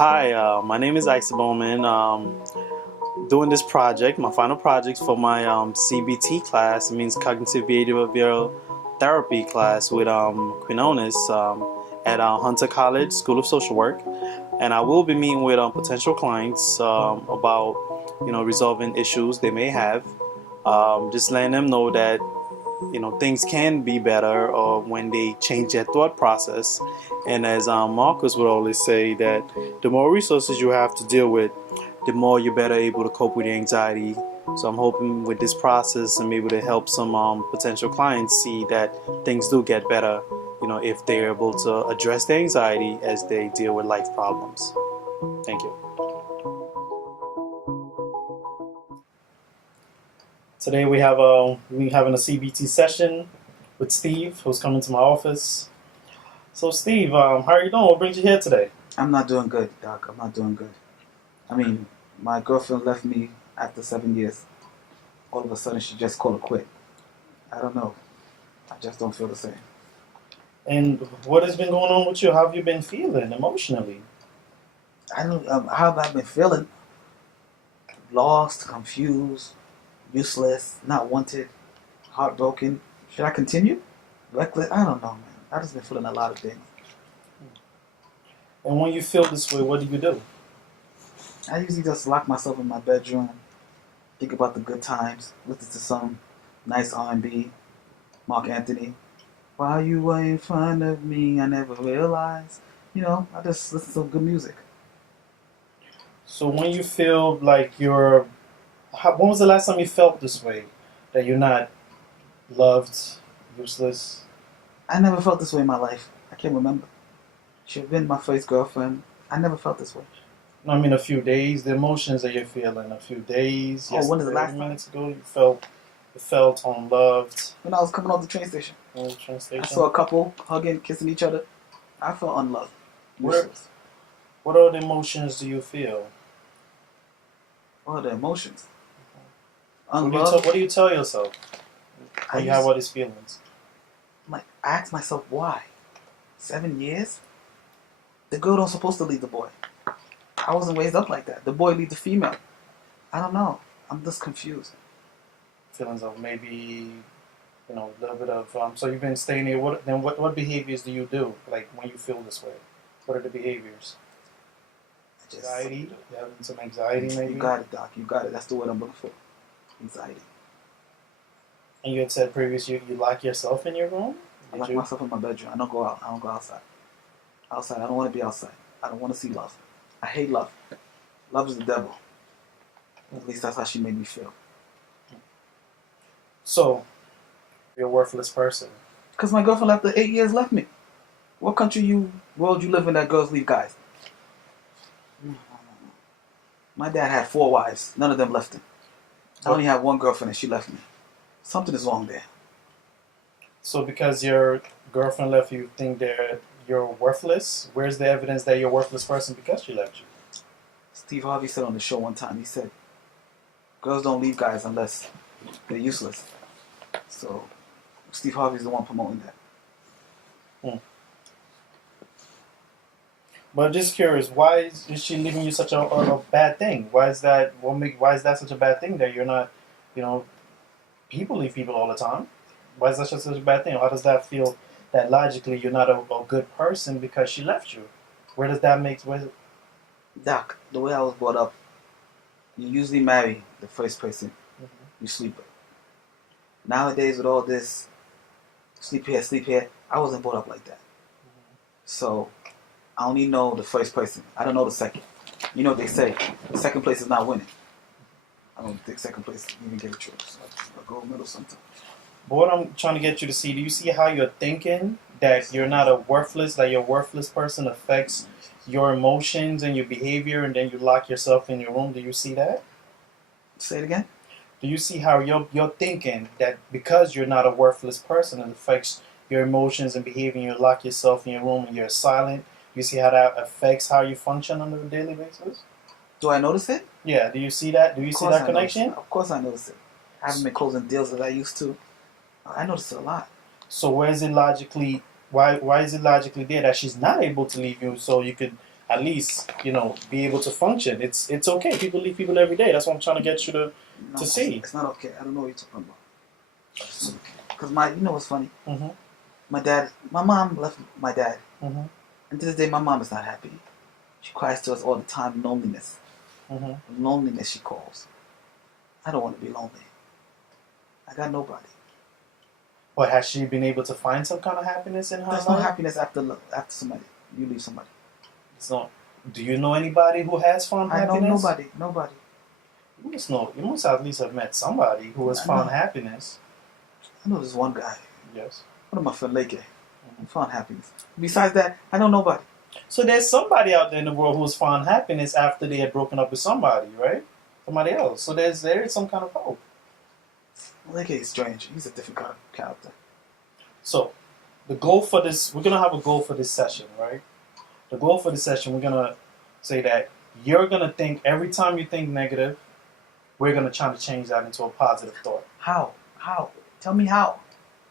Hi, my name is Isa Bowman. Doing this project, my final project for my CBT class. It means Cognitive Behavioral Therapy class with Quinones at Hunter College School of Social Work. And I will be meeting with potential clients about resolving issues they may have. Just letting them know that things can be better or when they change their thought process. And as Marcus would always say, that the more resources you have to deal with, the more you're better able to cope with anxiety. So I'm hoping with this process I'm able to help some potential clients see that things do get better, if they're able to address their anxiety as they deal with life problems. Thank you. Today we having a CBT session with Steve, who's coming to my office. So Steve, how are you doing? What brings you here today? I'm not doing good, Doc. I'm not doing good. I mean, my girlfriend left me after 7 years. All of a sudden, she just called it quit. I don't know. I just don't feel the same. And what has been going on with you? How have you been feeling emotionally? I don't. How have I been feeling? Lost, confused, useless, not wanted, heartbroken. Should I continue? Reckless? I don't know, man. I've just been feeling a lot of things. And when you feel this way, what do you do? I usually just lock myself in my bedroom, think about the good times, listen to some nice R&B, Mark Anthony. While you were in front of me, I never realized. I just listen to good music. So when you feel like when was the last time you felt this way? That you're not loved, useless? I never felt this way in my life. I can't remember. She'd been my first girlfriend. I never felt this way. No, I mean a few days. The emotions that you're feeling. A few days. Oh, when is the last 30 time? minutes ago, you felt unloved. When I was coming off the train station. I saw a couple hugging, kissing each other. I felt unloved. What other emotions do you feel? What are the emotions? What do you tell yourself when you have all these feelings? I ask myself why. 7 years? The girl don't supposed to leave the boy. I wasn't raised up like that. The boy leaves the female. I don't know. I'm just confused. Feelings of maybe, a little bit of. So you've been staying here. What behaviors do you do? Like when you feel this way, what are the behaviors? Anxiety. You having some anxiety, maybe. You got it, Doc. You got it. That's the word I'm looking for. Anxiety. And you had said previously you lock yourself in your room. I lock myself in my bedroom. I don't go out. I don't go outside. I don't want to be outside. I don't want to see love. I hate love. Love is the devil. At least that's how she made me feel. So, you're a worthless person. Because my girlfriend after 8 years left me. What world you live in that girls leave guys? My dad had 4 wives. None of them left him. I only had one girlfriend and she left me. Something is wrong there. So because your girlfriend left you, think that you're worthless? Where's the evidence that you're a worthless person because she left you? Steve Harvey said on the show one time, he said, girls don't leave guys unless they're useless. So Steve Harvey's the one promoting that. But I'm just curious, why is she leaving you such a bad thing? Why is that such a bad thing that you're not, people leave people all the time? Why is that such a bad thing? How does that feel that logically you're not a good person because she left you? Where does that make... Doc, the way I was brought up, you usually marry the first person you sleep with. Nowadays with all this sleep here, I wasn't brought up like that. So I only know the first person. I don't know the second. You know what they say, the second place is not winning. I don't think second place even get a choice. I go middle sometimes. But what I'm trying to get you to see, do you see how you're thinking that you're not that your worthless person affects your emotions and your behavior, and then you lock yourself in your room? Do you see that? Say it again? Do you see how you're thinking that because you're not a worthless person, it affects your emotions and behavior, and you lock yourself in your room and you're silent? You see how that affects how you function on a daily basis? Do I notice it? Yeah. Do you see that? Do you see that connection? Of course I notice it. I haven't been closing deals as I used to. I notice it a lot. So why is it logically there that she's not able to leave you so you could at least, be able to function. It's okay. People leave people every day. That's what I'm trying to get you to see. It's not okay. I don't know what you're talking about. Because you know what's funny? Mm-hmm. My mom left my dad. Mm-hmm. And to this day, my mom is not happy. She cries to us all the time, loneliness. Mm-hmm. Loneliness, she calls. I don't want to be lonely. I got nobody. But has she been able to find some kind of happiness in her There's life? no happiness after somebody. You leave somebody. So, do you know anybody who has found happiness? I know nobody. You must at least have met somebody who has found happiness. I know there's one guy. Yes. One of my friend Lake. Who found happiness. Besides that, I know nobody. So there's somebody out there in the world who's found happiness after they had broken up with somebody, right? Somebody else. So there is some kind of hope. Lake is strange. He's a different kind of character. So the goal for this, we're gonna have a goal for this session, right? The goal for this session, we're gonna say that you're gonna think every time you think negative, we're gonna try to change that into a positive thought. How? Tell me how.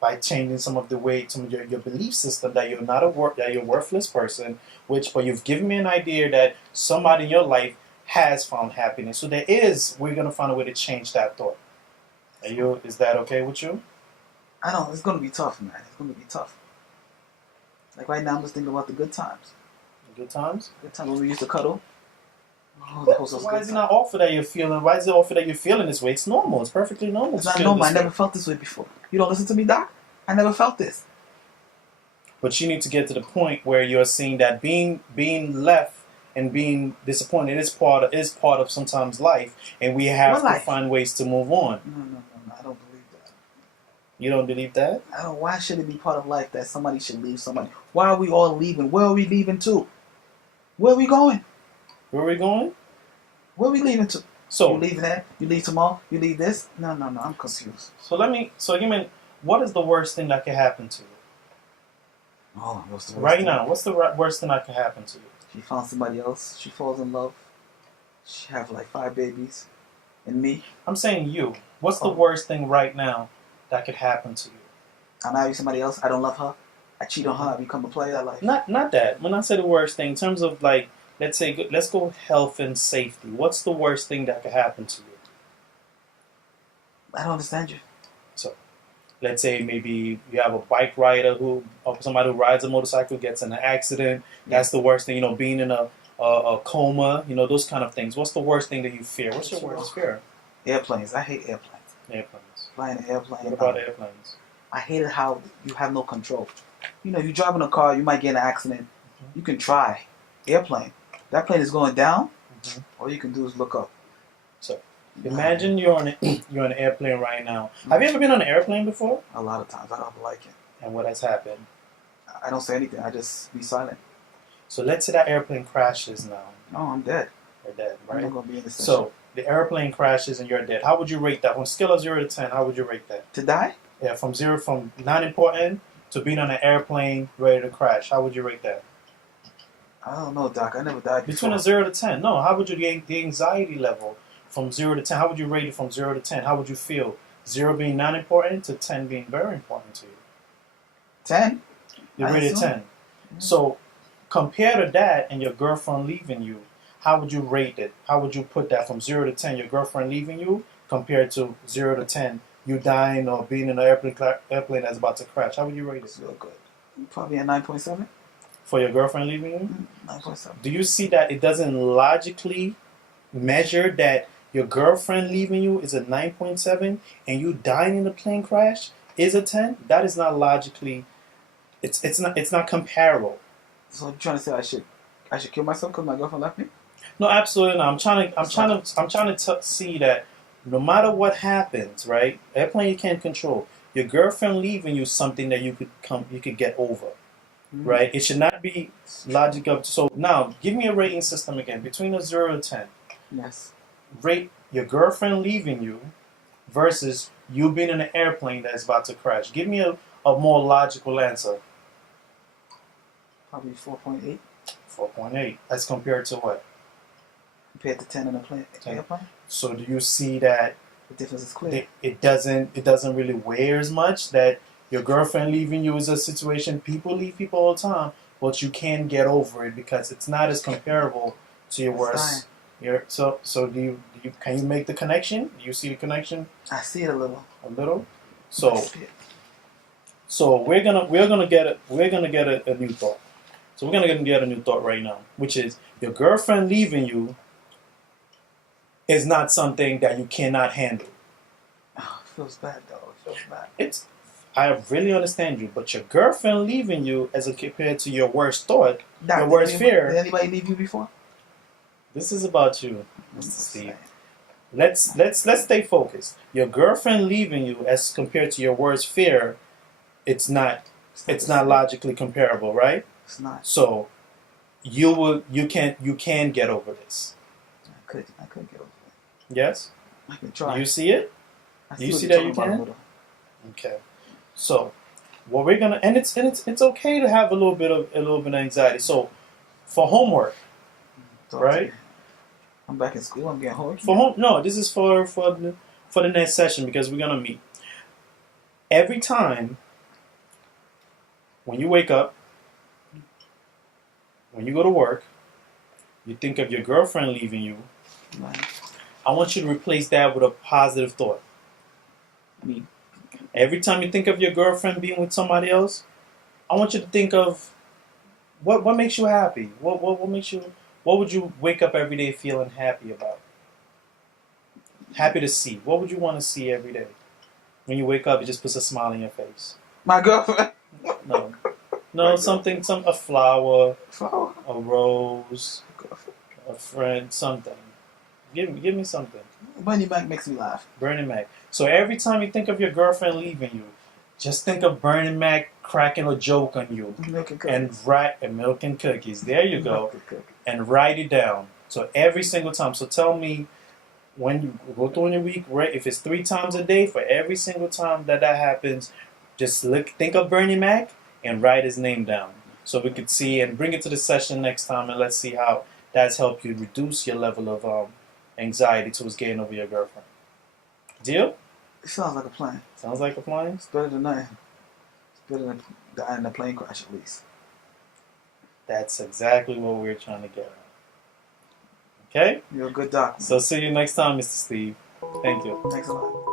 By changing some of your belief system that you're not that you're a worthless person, but you've given me an idea that somebody in your life has found happiness. So we're gonna find a way to change that thought. Is that okay with you? I know, it's gonna be tough, man. It's gonna be tough. Like right now I'm just thinking about the good times. The good times? Good times when we used to cuddle. Why is it not awful that you're feeling? Why is it awful that you're feeling this way? It's normal. It's perfectly normal. It's not normal. I never felt this way before. You don't listen to me, Doc? I never felt this. But you need to get to the point where you're seeing that being left and being disappointed is part of sometimes life, and we have to find ways to move on. No. I don't believe that. You don't believe that? I don't. Why should it be part of life that somebody should leave somebody? Why are we all leaving? Where are we leaving to? Where are we going? Where are we going? Where are we leaving to? So you leave that? You leave tomorrow? You leave this? No. I'm confused. So you mean, what is the worst thing that could happen to you? Oh, what's the worst right thing? Now, what's the worst thing that could happen to you? She found somebody else. She falls in love. She have like 5 babies. And me? I'm saying you. What's the worst thing right now that could happen to you? I marry somebody else. I don't love her. I cheat on her. I become a player. Like not that. When I say the worst thing, in terms of like, let's go health and safety. What's the worst thing that could happen to you? I don't understand you. So, let's say maybe you have a bike rider or somebody who rides a motorcycle gets in an accident. That's the worst thing. Being in a coma. Those kind of things. What's the worst thing that you fear? What's your worst fear? Airplanes. I hate airplanes. Airplanes. Flying an airplane. What about airplanes? I hate how you have no control. You drive in a car, you might get in an accident. Mm-hmm. You can try. Airplane. That plane is going down. Mm-hmm. All you can do is look up. So, imagine you're on an airplane right now. Mm-hmm. Have you ever been on an airplane before? A lot of times. I don't like it. And what has happened? I don't say anything. I just be silent. So let's say that airplane crashes now. Oh, I'm dead. You're dead, right? I'm not going to be in this session. So the airplane crashes and you're dead. How would you rate that? On a scale of 0 to 10, how would you rate that? To die? Yeah, from not important to being on an airplane ready to crash. How would you rate that? I don't know, Doc. I never died before. Between a 0 to 10. No, how would you the anxiety level from 0 to 10? How would you rate it from 0 to 10? How would you feel? 0 being not important to 10 being very important to you. 10? You rated 10. Mm-hmm. So compare to that and your girlfriend leaving you. How would you rate it? How would you put that from 0 to 10? Your girlfriend leaving you compared to 0 to 10, you dying or being in an airplane that's about to crash. How would you rate it? It's real good. Probably a 9.7. For your girlfriend leaving you? 9.7. Do you see that it doesn't logically measure that your girlfriend leaving you is a 9.7 and you dying in a plane crash is a 10? That is not logically. It's not comparable. So you're trying to say I should kill myself because my girlfriend left me? No, absolutely not. I'm trying to see that no matter what happens, right? Airplane you can't control. Your girlfriend leaving you is something that you could get over, right? It should not be logic up. So now, give me a rating system again between a 0 to 10. Yes. Rate your girlfriend leaving you versus you being in an airplane that's about to crash. Give me a more logical answer. Probably 4.8. 4.8. That's compared to what? Compared to 10 in a airplane. So do you see that the difference is clear? It doesn't really weigh as much. That your girlfriend leaving you is a situation. People leave people all the time. but you can get over it because it's not as comparable to your worst. So can you make the connection? Do you see the connection? I see it a little. A little. So we're gonna get a new thought. So we're gonna get a new thought right now, which is your girlfriend leaving you is not something that you cannot handle. Oh, it feels bad though. It feels bad. I really understand you, but your girlfriend leaving you as compared to your worst thought, your worst fear. Did anybody leave you before? This is about you, Mr. Steve. Let's stay focused. Your girlfriend leaving you as compared to your worst fear, it's not logically comparable, right? It's not. So you can get over this. I could get over it. Yes? I can try. Do you see it? Do you see that you can? Okay. So what we're gonna and it's okay to have a little bit of anxiety. So for homework, right? I'm back in school. I'm getting homework. No, this is for the next session because we're gonna meet. Every time when you wake up, when you go to work, you think of your girlfriend leaving you. Right. I want you to replace that with a positive thought. Me. Every time you think of your girlfriend being with somebody else, I want you to think of what makes you happy. What makes you? What would you wake up every day feeling happy about? Happy to see. What would you want to see every day? When you wake up, it just puts a smile on your face. My girlfriend. No, a flower, a rose, a friend, something. Give me something. Bernie Mac makes me laugh. Bernie Mac. So every time you think of your girlfriend leaving you, just think of Bernie Mac cracking a joke on you. Milk and cookies. And milk and cookies. There you go. And write it down. So every single time. So tell me when you go through in your week, right? If it's 3 times a day, for every single time that happens, just think of Bernie Mac and write his name down. So we could see and bring it to the session next time and let's see how that's helped you reduce your level of anxiety towards getting over your girlfriend. Deal? It sounds like a plan. Sounds like a plan? It's better than nothing. It's better than dying in a plane crash at least. That's exactly what we're trying to get at. Okay? You're a good doctor. So see you next time, Mr. Steve. Thank you. Thanks a lot.